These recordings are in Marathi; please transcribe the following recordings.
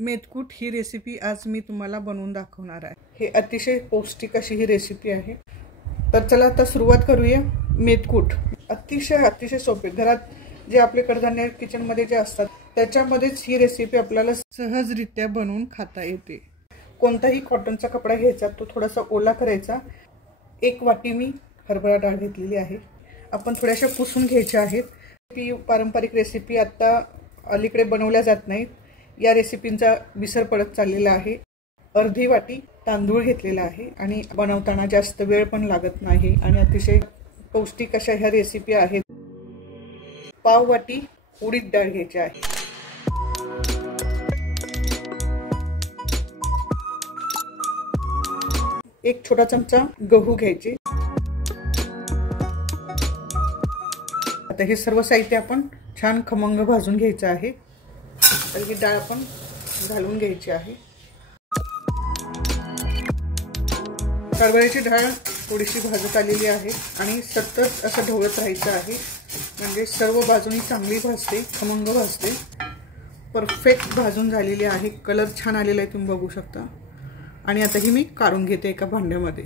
मेथकूट ही रेसिपी आज मी तुम्हाला बनवून दाखवणार आहे। हे अतिशय पौष्टिक अशी ही रेसिपी आहे। तर चला आता सुरुवात करूया। मेथकूट अतिशय सोपे, घरात जे आपले कडधान्य किचन मध्ये जे असतात त्याच्यामध्येच ही रेसिपी आपल्याला सहजरित्या बनवून खाता येते। कोणताही कॉटनचा कपडा घ्यायचा, तो थोडासा ओला करायचा। 1 वाटी मी हरभरा डाळ घेतलेली आहे। आपण थोड्याशा पुसून घ्यायच्या आहेत। ही पारंपरिक रेसिपी आता अलीकडे बनवल्या जात नाहीत। या रेसिपींचा विसर पडत चाललेला आहे। अर्धी वाटी तांदूळ घेतलेला आहे आणि बनवताना जास्त वेळ पण लागत नाही आणि अतिशय पौष्टिक अशा ह्या रेसिपी आहेत। पाव वाटी उडीद डाळ घ्यायची आहे। एक छोटा चमचा गहू घ्यायचे। आता हे सर्व साहित्य आपण छान खमंग भाजून घ्यायचं आहे। तर ही डाळ आपण घालून घ्यायची आहे। हरभऱ्याची डाळ थोडीशी भाजत आलेली आहे आणि सतत असं ढवळत राहायचं आहे, म्हणजे सर्व बाजूनी चांगली भाजते, खमंग भाजते। परफेक्ट भाजून झालेली आहे। कलर छान आलेला आहे, तुम्ही बघू शकता। आणि आता ही मी काढून घेते एका भांड्यामध्ये।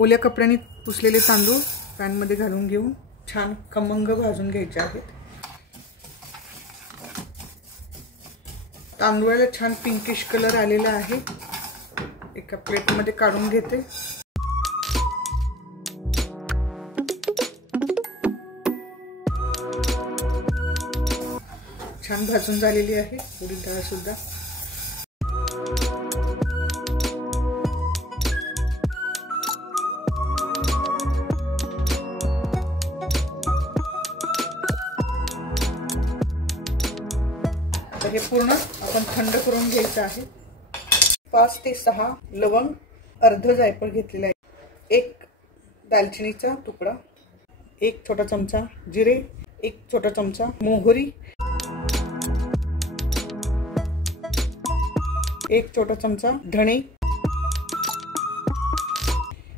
ओल्या कपड्याने पुसलेले तांदूळ पॅन मध्ये घालून घेऊन छान खमंग भाजून घ्यायचे आहेत। तांदूळाला छान पिंकिश कलर आलेला आहे। एका प्लेट मध्ये काढून घेते। छान भाजून झालेली आहे उडीद डाळ सुद्धा। हे पूर्ण आपण थंड करून घ्यायचं आहे। 5 ते 6 लवंग, अर्ध जायफळ घेतलेला आहे। 1 दालचिनीचा तुकडा, 1 छोटा चमचा जिरे, 1 छोटा चमचा मोहरी, 1 छोटा चमचा धणे,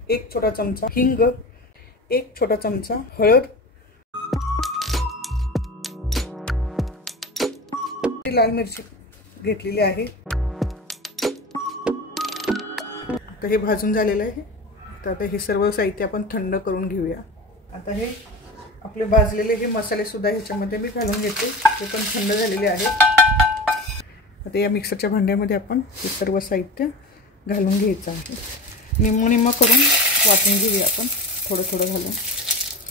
1 छोटा चमचा हिंग, 1 छोटा चमचा हळद, लाल मिरची घेतलेली आहे। तर हे भाजून झालेलं आहे। तर आता हे सर्व साहित्य आपण थंड करून घेऊया। आता हे आपले भाजलेले हे मसाले सुद्धा ह्याच्यामध्ये मी घालून घेते, ते पण थंड झालेले आहे। आता या मिक्सरच्या भांड्यामध्ये आपण हे सर्व साहित्य घालून घ्यायचं आहे। निम्म करून वाटून घेऊया आपण, थोडं घालून।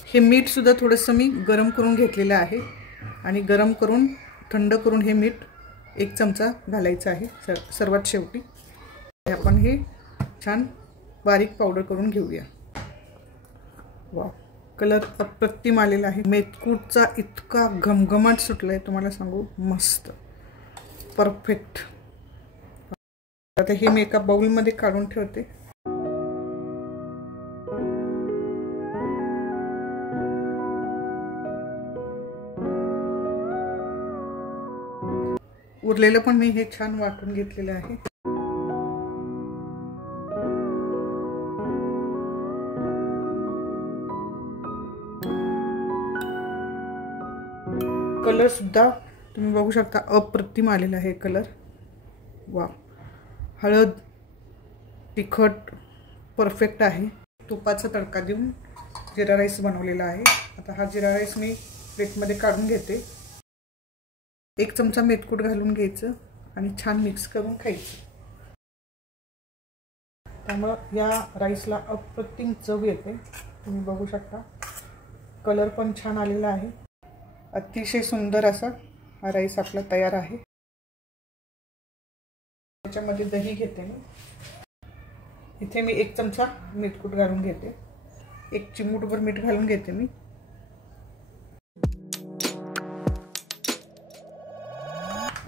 हे मीठ सुद्धा थोडंसं मी गरम करून घेतलेलं आहे आणि गरम करून थंड करून हे मीठ 1 चमचा घालायचं आहे सर्वात शेवटी। आपण हे छान बारीक पावडर करून घेऊया। वाव, कलर अप्रतिम आलेला आहे। मेथकूटचा इतका घमघमाट सुटलाय, तुम्हाला सांगू, मस्त परफेक्ट। आता हे मी एका बाउल मध्ये काढून ठेवते। उरलेलं पण मी हे छान वाटून घेतलेलं आहे। कलर सुद्धा तुम्ही बघू शकता, अप्रतिम आलेला आहे कलर। वा, हळद, तिखट परफेक्ट आहे। तुपाचा तडका देऊन जिरा राईस बनवलेला आहे। आता हा जिरा राईस मी प्लेट मध्ये काढून घेते। 1 चमचा मेथकूट घालून घ्यायचं आणि छान मिक्स करून खायचं। त्यामुळे या राईसला अप्रतिम चव येते, तुम्ही बघू शकता। कलर पण छान आलेला आहे। अतिशय सुंदर असा हा राईस आपला तयार आहे। त्याच्यामध्ये दही घेते मी। इथे मी 1 चमचा मेथकूट घालून घेते। 1 चिमूटभर मीठ घालून घेते मी।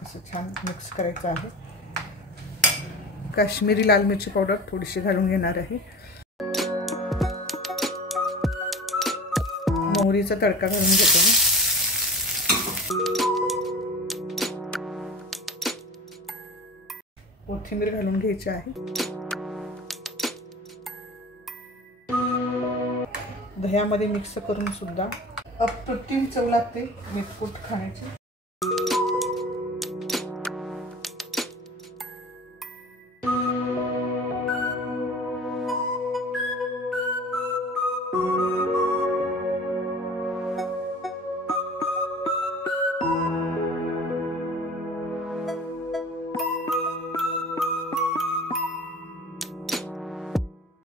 असं छान मिक्स करायचं आहे। काश्मीरी लाल मिरची पावडर थोडीशी घालून घेणार आहे। मोहरीचा तडका घालून घेते मी। कोथिंबीर घालून घ्यायची आहे। दह्यामध्ये मिक्स करून सुद्धा अप्रतिम चव लागते मेथकूट खाण्याची।